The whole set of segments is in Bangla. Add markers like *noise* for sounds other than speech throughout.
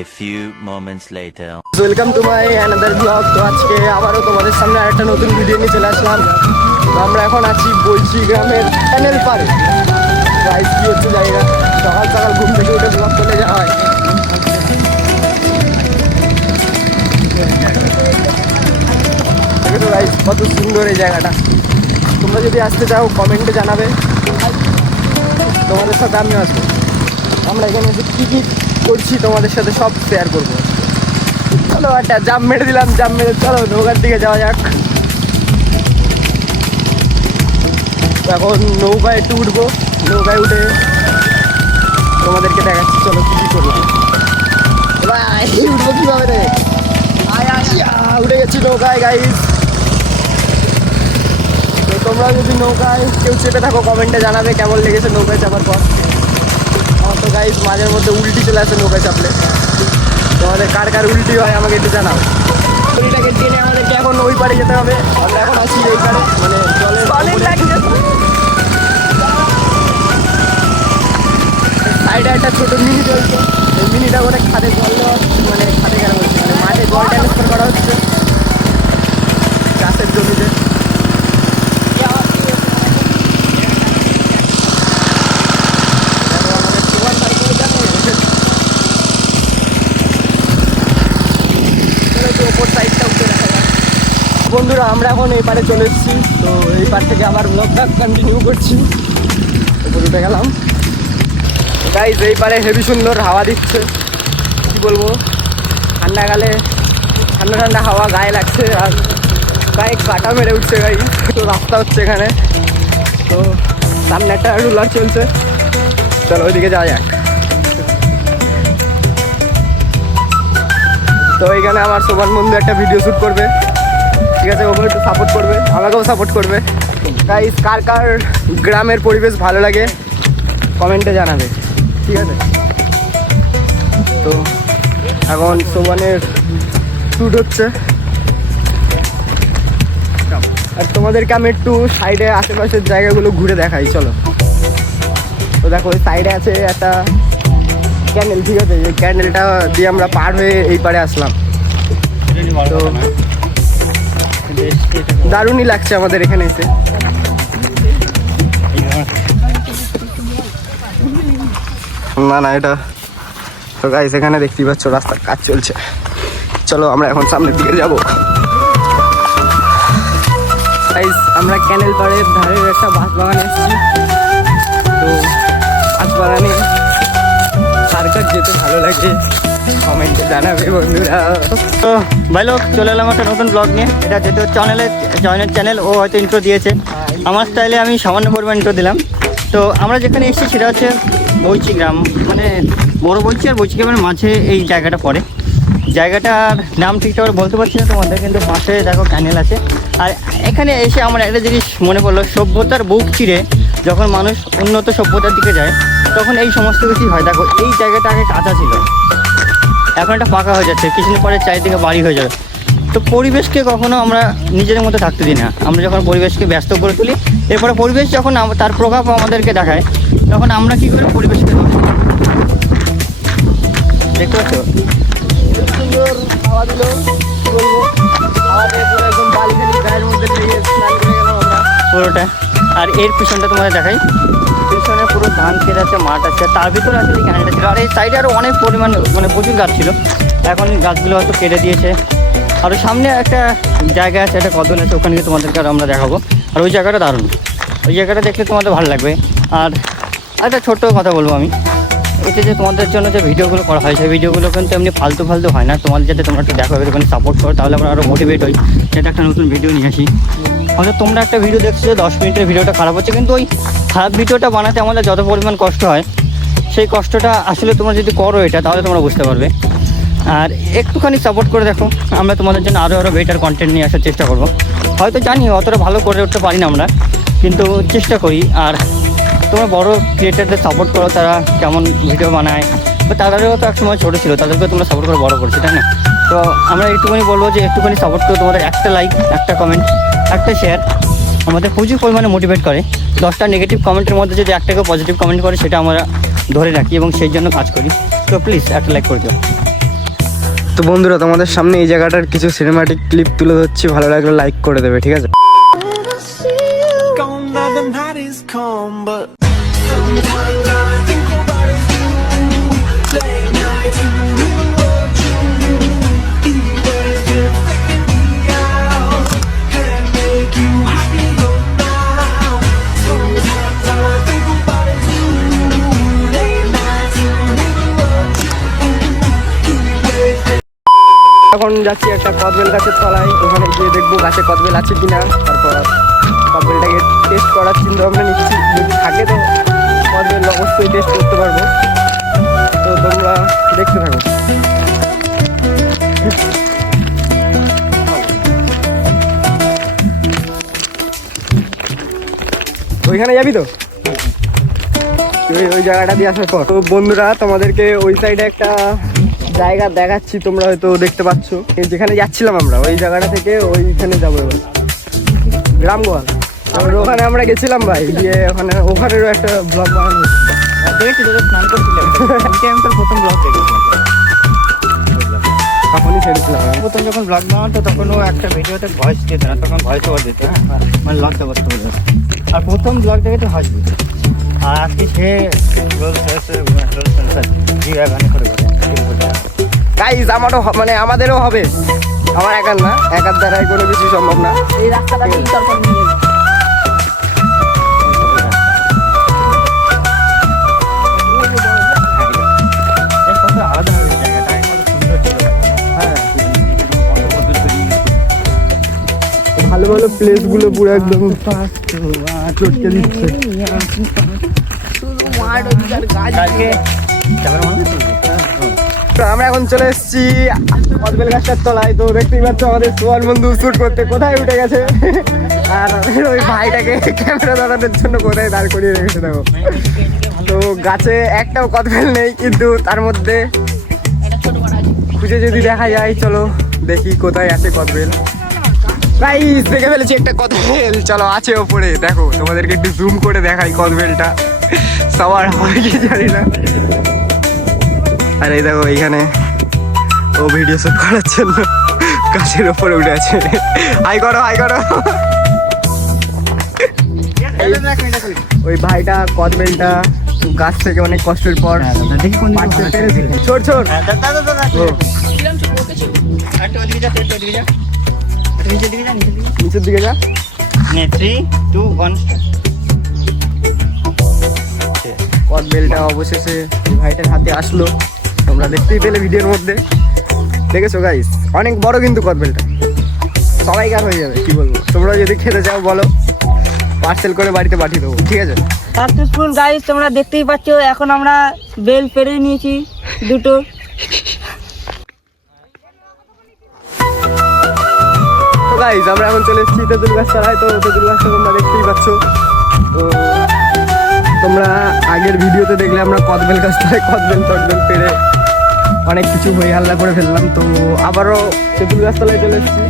A few moments later. Welcome to my another blog তো আজকে আবারও তোমাদের সামনে আরেকটা নতুন ভিডিও নিয়ে চলে আসলাম। তো আমরা এখন আছি বলছি গ্রামের প্যানেল পারে প্রাইস কি হচ্ছে জায়গা। সকাল সকাল ঘুম থেকে উঠে ব্লগ করলে যাওয়া হয়। কত সুন্দর এই জায়গাটা। তোমরা যদি আসতে চাও কমেন্টে জানাবে। তোমাদের সাথে আমিও আসব। আমরা এখানে এসে কী কী করছি, তোমাদের সাথে সব শেয়ার করব। চলো একটা জাম মেরে দিলাম, জাম মেরে, চলো নৌকার দিকে যাওয়া যাক। এখন নৌকায় একটু উঠবো, নৌকায় উঠে তোমাদেরকে দেখাচ্ছি, চলো কি কি করলাম। ভাই, উঠবো কীভাবে রে? উঠে গেছি নৌকায় গাইস তোমরা যদি নৌকায় কেউ চেপে থাকো কমেন্টে জানাবে কেমন লেগেছে নৌকায় চাপার পর। গাইস মাঝের মধ্যে উল্টি চলে আসে নৌকায় চাপলে তোমাদের কার কার উল্টি হয় আমাকে একটু জানাও। দড়িটাকে টেনে আমাদেরকে এখন ওই পারে যেতে হবে। আমরা এখন আছি এই পারে মানে জলের সাইডে একটা ছোট মিনি চলছে। এই মিনিটা করে খাদে জল দেওয়া মানে খাদে কেন হচ্ছে মানে মাঠে জল ট্রান্সফার করা হচ্ছে। চাষের জমিতে দেখো আমাদের সুপার সাইকেল জানে চলো একটু ওপর সাইডটা উঠে দেখা যাক বন্ধুরা আমরা এখন এই পারে চলে এসেছি। তো এই পার থেকে আবার ব্লগটা কন্টিনিউ করছি। উপর গেলাম। গাইজ এই পারে হেভি সুন্দর হাওয়া দিচ্ছে। কি বলব? ঠান্ডাকালে ঠান্ডা ঠান্ডা হাওয়া গায়ে লাগছে আর গায়ে কাটা মেরে উঠছে গাই তো রাস্তা হচ্ছে এখানে। তো সামনে একটা রুলার চলছে। চলো, ওইদিকে যাওয়া যাক। তো এইখানে আমার সোমান বন্ধু একটা ভিডিও শ্যুট করবে। ঠিক আছে ওকে একটু সাপোর্ট করবে, আমাকেও সাপোর্ট করবে। গাইস কার কার গ্রামের পরিবেশ ভালো লাগে কমেন্টে জানাবে, ঠিক আছে? তো এখন সোমানের শ্যুট হচ্ছে। আর তোমাদেরকে আমি একটু সাইডে আশেপাশের জায়গাগুলো ঘুরে দেখাই, চলো। তো দেখো, ওই সাইডে আছে একটা ক্যানেল ঠিক আছে? ক্যানেলটা দিয়ে আমরা পার হয়ে এই পারে আসলাম। তো দারুণই লাগছে আমাদের এখানে এসে। না না এটা তো গাইস এখানে দেখতেই পাচ্ছ রাস্তার কাজ চলছে। চলো আমরা এখন সামনের দিকে যাব। গাইস আমরা ক্যানেল পাড়ের ধারের একটা বাঁশ বাগানে এসেছি। তো বাঁশ বাগানে কার কার যেতে ভালো লাগে। কমেন্টে জানাবে বন্ধুরা। তো ভাই চলে এলাম একটা নতুন ব্লগ নিয়ে। এটা যেহেতু চ্যানেলে জয়নের চ্যানেল ও হয়তো ইন্ট্রো দিয়েছে। আমার স্টাইলে আমি সামান্য পরিমাণ ইন্ট্রো দিলাম। তো আমরা যেখানে এসেছি সেটা হচ্ছে বৈচি গ্রাম। মানে বড় বৈচি আর বৈচি গ্রামের মাঝে এই জায়গাটা পড়ে। জায়গাটার নাম ঠিকঠাক বলতে পারছি না তোমাদের, কিন্তু পাশে দেখো ক্যানেল আছে। আর এখানে এসে আমার একটা জিনিস মনে পড়ল, সভ্যতার বুক চিরে যখন মানুষ উন্নত সভ্যতার দিকে যায়, তখন এই সমস্ত কিছুই হয়। দেখো, এই জায়গাটা আগে কাঁচা ছিল। এখন একটা ফাঁকা হয়ে যাচ্ছে, কিছুদিন পরে চারিদিকে বাড়ি হয়ে যাবে। তো পরিবেশকে কখনো আমরা নিজের মধ্যে থাকতে দিই না। আমরা যখন পরিবেশকে ব্যস্ত করে তুলি, এরপরে পরিবেশ যখন তার প্রভাব আমাদেরকে দেখায়, তখন আমরা কি করে পরিবেশকে দেখতে পাচ্ছ? পুরোটা। আর এর পিছনটা তোমাদের দেখাই। পিছনে পুরো ধান ক্ষেত আছে, মাঠ আছে, তার ভিতরে আছে ক্যানেলটা ছিল আর এই সাইডে আরও অনেক পরিমাণ মানে প্রচুর গাছ ছিল। এখন গাছগুলো হয়তো কেটে দিয়েছে। আর সামনে একটা জায়গা আছে, একটা কদল আছে, ওখানে তোমাদেরকে আর আমরা দেখাবো। আর ওই জায়গাটা দারুণ। ওই জায়গাটা দেখলে তোমাদের ভালো লাগবে। আর একটা ছোট্ট কথা বলব আমি। এতে যে তোমাদের জন্য যে ভিডিওগুলো করা হয়, সেই ভিডিওগুলো কিন্তু এমনি ফালতু ফালতু হয় না। তোমাদের যাতে তোমরা একটু দেখো একটুখানি সাপোর্ট করো, তাহলে আমরা আরও মোটিভেট হই। যাতে একটা নতুন ভিডিও নিয়ে আসি। হয়তো তোমরা একটা ভিডিও দেখছ যে দশ মিনিটের ভিডিওটা খারাপ হচ্ছে, কিন্তু ওই খারাপ ভিডিওটা বানাতে আমাদের যত পরিমাণ কষ্ট হয়, সেই কষ্টটা আসলে তোমরা যদি করো এটা, তাহলে তোমরা বুঝতে পারবে। আর একটুখানি সাপোর্ট করে দেখো, আমরা তোমাদের জন্য আরও আরও বেটার কন্টেন্ট নিয়ে আসার চেষ্টা করব। হয়তো জানি, অতটা ভালো করে উঠতে পারি না আমরা, কিন্তু চেষ্টা করি। আর তোমরা বড় ক্রিয়েটারদের সাপোর্ট করো তারা কেমন ভিডিও বানায়। বা তাদেরও তো একসময় ছোটো ছিল তাদেরকে তোমরা সাপোর্ট করে বড় করছ তাই না? তো আমরা একটুখানি বলব যে একটুখানি সাপোর্ট করো তোমাদের একটা লাইক একটা কমেন্ট একটা শেয়ার আমাদের প্রচুর পরিমাণে মোটিভেট করে। দশটা নেগেটিভ কমেন্টের মধ্যে যদি একটাকে পজিটিভ কমেন্ট করে সেটা আমরা ধরে রাখি এবং সেই জন্য কাজ করি। তো প্লিজ একটা লাইক করে দিও। তো বন্ধুরা তোমাদের সামনে এই জায়গাটার কিছু সিনেমাটিক ক্লিপ তুলে ধরছি ভালো লাগলে লাইক করে দেবে ঠিক আছে? এখন যাচ্ছি একটা কদবেল গাছের তলায়। ওখানে গিয়ে দেখব গাছে কদবেল আছে কিনা। তারপর কদবেলটাকে টেস্ট করার চিন্তা ভাবনা নিচ্ছি। যদি থাকে তো কদবেল অবশ্যই টেস্ট করতে পারব। তো তোমরা দেখতে থাকো। ওইখানে যাবি তো? ওই ওই জায়গাটা দিয়ে আসার পর। তো বন্ধুরা, তোমাদেরকে ওই সাইডে একটা জায়গা দেখাচ্ছি, তোমরা হয়তো দেখতে পাচ্ছ। যেখানে যাচ্ছিলাম আমরা, ওই জায়গাটা থেকে ওইখানে যাব এবার। গ্রামগোয়াল তারপরে ওখানে আমরা গেছিলাম ভাই, গিয়ে ওখানে ওখানেরও একটা ব্লগ বানানো তোর প্রথম ব্লগ তখনই প্রথম যখন ভয়েস না তখন ভয়েস মানে আর প্রথম তো হাসবি। আর আজকে সে গাইজ আমারও মানে আমাদেরও হবে। আমার একার না একার দ্বারাই কোনো কিছু সম্ভব না। এই রাস্তাটা ভালো ভালো প্লেসগুলো পুরো একদম চটকে দিচ্ছে। আমরা এখন চলে এসেছি কদবেল গাছটার তলায়। তো দেখতেই পাচ্ছ আমাদের সোয়ান বন্ধু শুট করতে কোথায় উঠে গেছে? আর ওই ভাইটাকে ক্যামেরা ধরানোর জন্য কোথায় দাঁড় করিয়ে রেখেছে দেখো। তো গাছে একটাও কদবেল নেই, কিন্তু তার মধ্যে খুঁজে যদি দেখা যায়, চলো দেখি কোথায় আছে কদবেল। গাইস দেখে ফেলেছি একটা কদবেল চলো আছে ওপরে। দেখো তোমাদেরকে একটু জুম করে দেখাই কদবেলটা সবার হবে কি জানি না। আর এই দেখো এইখানে ও ভিডিও শুট করার জন্য গাছের ওপরে উঠে আছে। হাই করো হাই করো। ওই ভাইটা কদবেলটা গাছ থেকে অনেক কষ্টের পর দেখি কোন পাড়তে পেরেছে। ছোট ছোট। নিচের দিকে যা। নিচের দিকে যা? নে থ্রি টু ওয়ান কদবেলটা অবশেষে ভাইটার হাতে আসলো। তোমরা দেখতেই পেলে ভিডিওর মধ্যে। দেখেছ গাইস অনেক বড় কিন্তু কদবেলটা সবাইকার হয়ে যাবে কি বলব? তোমরা যদি খেতে চাও বলো। পার্সেল করে বাড়িতে পাঠিয়ে দেবো ঠিক আছে? সাকসেসফুল গাইস তোমরা দেখতেই পাচ্ছ এখন আমরা বেল পেরে নিয়েছি দুটো। তো গাইস আমরা এখন চলে এসেছি তেঁতুল গাছ তলায়। তো তেঁতুল গাছটা তোমরা দেখতেই পাচ্ছ। তো তোমরা আগের ভিডিওতে দেখলে আমরা কদবেল গাছ তলায় কদবেল টদবেল পেরে অনেক কিছু হই হাল্লা করে ফেললাম। তো আবারও তেঁতুল গাছ তলায় চলে এসেছি।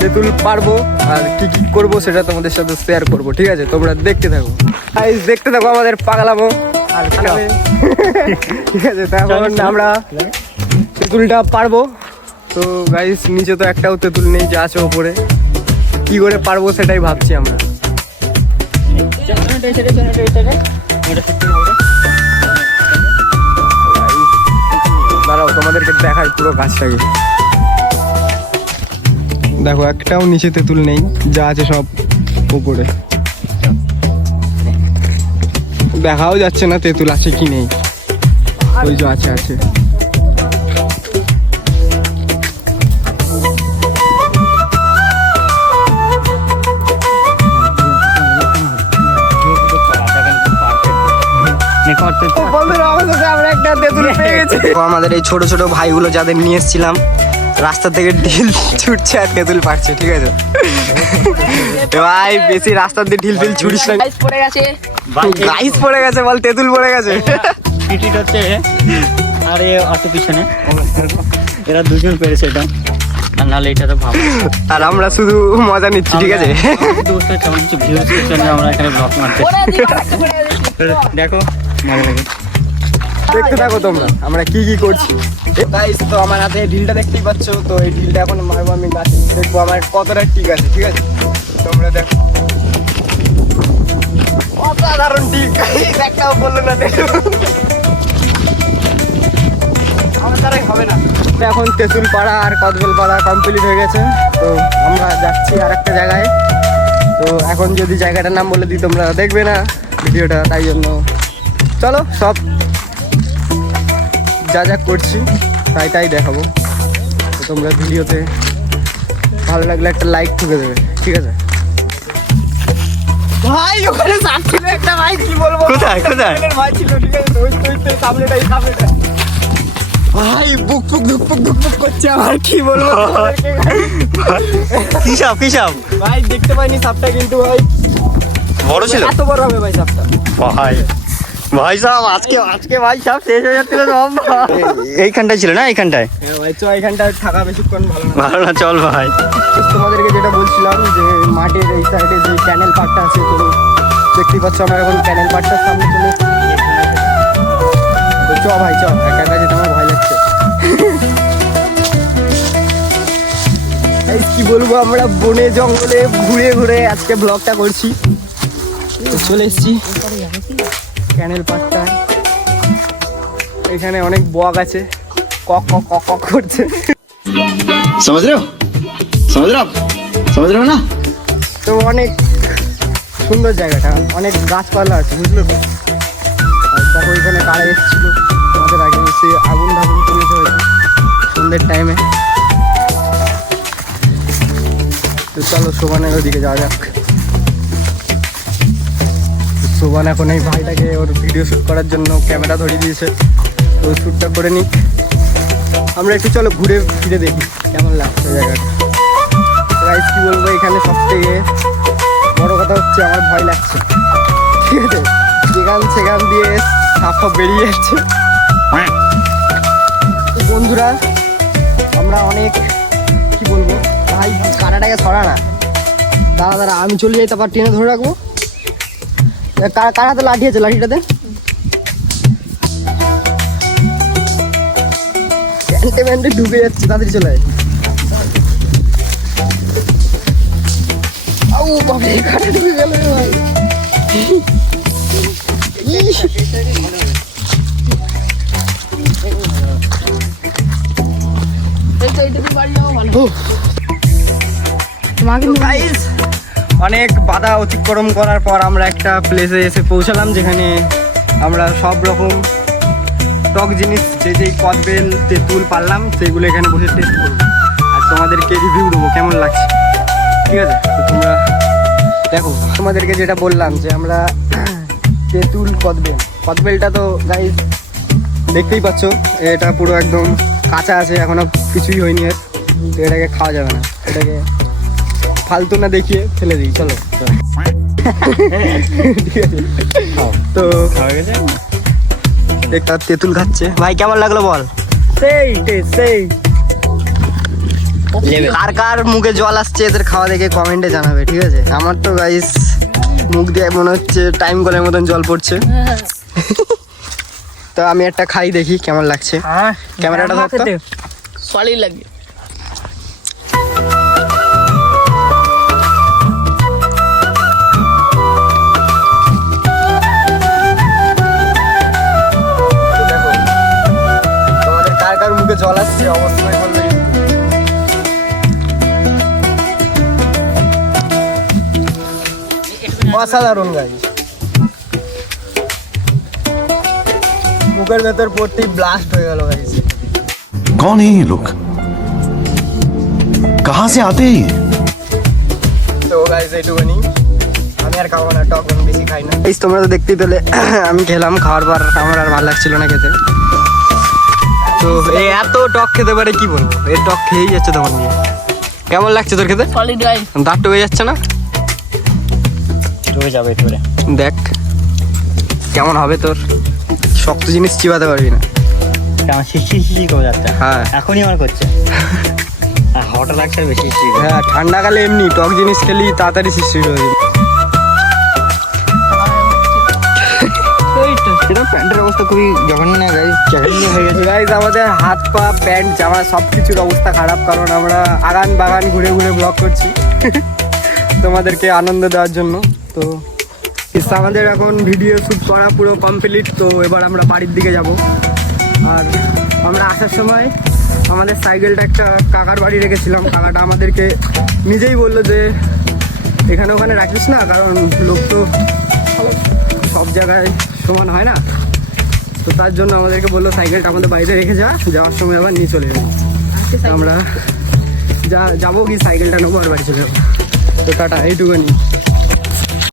তেঁতুল পারব আর কি কি করব সেটা তোমাদের সাথে শেয়ার করব ঠিক আছে? তোমরা দেখতে থাকো। গাইস দেখতে থাকো আমাদের পাগলামো। আর *laughs* ঠিক আছে তখন আমরা তেঁতুলটা পারব। তো গাইস নিচে তো একটাও তেঁতুল নেই, যা আছে ওপরে। কি করে পারব সেটাই ভাবছি আমরা। দাঁড়াও, তোমাদেরকে দেখাই পুরো গাছটাকে। দেখো, একটাও নিচে তেঁতুল নেই, যা আছে সব উপরে দেখাও যাচ্ছে না তেঁতুল আছে কি নেই। ওই যে আছে আছে। আমাদের আমরা তেঁতুল পেয়ে গেছি। *laughs* আমাদের এই ছোট ছোট ভাইগুলো যাদের নিয়ে এসেছিলাম রাস্তা থেকে ঢিল ছুটছে আর তেঁতুল পাচ্ছে ঠিক আছে? *laughs* ভাই বেশি রাস্তা দিয়ে ঢিল ফিল ছুটিস না। গাইস পড়ে গেছে। গাইস পড়ে গেছে বল তেঁতুল পড়ে গেছে। টিটিট হচ্ছে আরে অত পিছনে। এরা দুজন পেরেছে এটা আর নাহলে এটা তো ভাব। আর আমরা শুধু মজা নিচ্ছি ঠিক আছে? দোস্ত কেমন কিছু ভিউজ আমরা এখানে ব্লগ মারতে পড়ে দিও একটা পড়ে গেছে। দেখো ভালো লাগে। দেখতে থাকো তোমরা। আমরা কি কি করছি। গাইস তো আমার হাতে ঢিলটা দেখতেই পাচ্ছ তো এই ঢিলটা এখন মারবো আমি গাছে। দেখব আমার কতটা ঠিক আছে ঠিক আছে? তোমরা দেখো। অসাধারণ গাইস একটাও বলল না দেখো। আমার দ্বারাই হবে না। এখন তেঁতুল পাড়া আর কদবেল পাড়া কমপ্লিট হয়ে গেছে। তো আমরা যাচ্ছি আর একটা জায়গায়। তো এখন যদি জায়গাটার নাম বলে দিই তোমরা দেখবে না ভিডিওটা তাই জন্য। চলো সব যা যা করছি তাই তাই দেখাবো। তো তোমরা ভিডিওতে ভালো লাগলে একটা লাইক ঠুকে দেবে ঠিক আছে? ভাই ওখানে সাপ ছিল একটা ভাই কি বলব? কোথায়, কোথায়? ভাই ছিল ঠিক আছে? ওই ওই তো সামনেটাই সামনেটাই ভাই বুক বুক ধুক বুক ধুক বুক করছে আমার কি বলব? তোমাদেরকে ভাই? কি সাপ কি সাপ? ভাই দেখতে পাইনি সাপটা কিন্তু ভাই বড় ছিল? এত বড় হবে ভাই সাপটা। ভাই। ভাই সাহেব আজকে আজকে ভাই সাহেব শেষ হয়ে যাচ্ছিল সব এইখানটায় ছিল না? এইখানটায়? হ্যাঁ ভাই তো এখানটা থাকা বেশিক্ষণ ভালো না। ভালো না চল ভাই। তোমাদেরকে যেটা বলছিলাম যে মাঠের এই সাইডে যে ক্যানেল পার্কটা আছে তো দেখতেই পাচ্ছ আমরা এখন ক্যানেল পার্কটার সামনে চলে তো চ ভাই চ একা একা যেতে আমার ভয় লাগছে। এই কি বলব আমরা বনে জঙ্গলে ঘুরে ঘুরে আজকে ব্লগটা করছি। তো চলে এসেছি। ক্যানেল পাট্টায় এখানে অনেক বক আছে। কক কক কক কক করছে। সমাজ রেও সমাজ না তো অনেক সুন্দর জায়গাটা। অনেক গাছপালা আছে বুঝলো তো? দেখো এখানে কারা এসেছিল। আমাদের আগে সে আগুন ঢাগুন করেছে হয়তো সন্ধ্যের টাইমে তো চলো সোমানের ওদিকে যাওয়া যাক। শোভান এখন এই ভাইটাকে ওর ভিডিও শ্যুট করার জন্য ক্যামেরা ধরিয়ে দিয়েছে। তো শ্যুটটা করে নিক। আমরা একটু চলো ঘুরে ফিরে দেখি কেমন লাগছে জায়গাটা। গাইস কি বলব, এখানে সব থেকে বড়ো কথা হচ্ছে আমার ভয় লাগছে। ঠিক আছে? যেখান সেখান দিয়ে সাপ ফাপ বেরিয়ে যাচ্ছে। বন্ধুরা, আমরা অনেক, কি বলব, ভাই কানাটাকে সরা না দাঁড়া দাঁড়া, আমি চলে যাই তারপর টেনে ধরে রাখব। কার হাতে লাঠি আছে? লাঠিটাতে প্যান্টে প্যান্টে ডুবে যাচ্ছে তাড়াতাড়ি চলে আয়। আউ বাবা কাটা ঢুকে গেল ভাই। ইস। উফ। অনেক বাধা অতিক্রম করার পর আমরা একটা প্লেসে এসে পৌঁছালাম, যেখানে আমরা সব রকম টক জিনিস যে যেই কদবেল তেঁতুল পারলাম, সেগুলো এখানে বসে টেস্ট করব। আর তোমাদেরকে রিভিউ দেবো, কেমন লাগছে? ঠিক আছে? তো তোমরা দেখো, তোমাদেরকে যেটা বললাম যে আমরা *clears throat* তেঁতুল কদবেল কদবেলটা তো গাইজ দেখতেই পাচ্ছ, এটা পুরো একদম কাঁচা আছে এখনও কিছুই হয়নি এর। এটাকে খাওয়া যাবে না। এটাকে ফালতু না দেখিয়ে ফেলে দিই চলো। ঠিক আছে তো একটা তেঁতুল খাচ্ছে। ভাই কেমন লাগল বল? সেই সেই কার কার মুখে জল আসছে এদের খাওয়া দেখে কমেন্টে জানাবে ঠিক আছে? আমার তো গাইস মুখ দিয়ে মনে হচ্ছে টাইম কলের মতন জল পড়ছে। তো আমি একটা খাই দেখি কেমন লাগছে। ক্যামেরাটা ধর তো। সলিড লাগে। জল আসছে অবশ্যই বললে অসাধারণ গাই মুখের ভেতর পড়তেই ব্লাস্ট হয়ে গেল গাড়ি কন হে লোক কাহা সে আতে তো গাইস এটুকুনি আমি আর খাব না টক বেশি খাই না। তোমরা তো দেখতেই পেলে *clears throat* আমি খেলাম খাওয়ার পর আমার আর ভালো লাগছিল না খেতে। তো এই এত টক খেতে পারে কি বলব? এই টক খেয়েই যাচ্ছে তখন নিয়ে। কেমন লাগছে তোর খেতে? সলিড গাইস দাঁত টুকে যাচ্ছে না? চলে যাবে করে দেখ কেমন হবে তোর? শক্ত জিনিস চিবাতে পারবি না। কেমন? শিশি শিশি করে যাচ্ছে। হ্যাঁ। এখনই আমার করছে। হ্যাঁ হঠাৎ লাগছে বেশি শিশি হ্যাঁ ঠান্ডাকালে এমনি টক জিনিস খেলি তাড়াতাড়ি সৃষ্টি হয়ে এটা প্যান্টের অবস্থা খুবই জঘন্য না গাইজ হয়ে গেছে। গাইজ আমাদের হাত, পা, প্যান্ট, জামা সব কিছুর অবস্থা খারাপ, কারণ আমরা আগান বাগান ঘুরে ঘুরে ব্লগ করছি। *laughs* তোমাদেরকে আনন্দ দেওয়ার জন্য। তো আমাদের এখন ভিডিও শ্যুট করা পুরো কমপ্লিট তো এবার আমরা বাড়ির দিকে যাব। আর আমরা আসার সময় আমাদের সাইকেলটা একটা কাকার বাড়ি রেখেছিলাম। কাকাটা আমাদেরকে নিজেই বলল যে, এখানে ওখানে রাখিস না, কারণ লোক তো সব জায়গায় সমান হয় না? তো তার জন্য আমাদেরকে বলল সাইকেলটা আমাদের বাড়িতে রেখে যা যাওয়ার সময় আবার নিয়ে চলে যাব। আমরা যা যাব কি সাইকেলটা নেব আর বাড়ি চলে যাব। তো টাটা এইটুকুনি।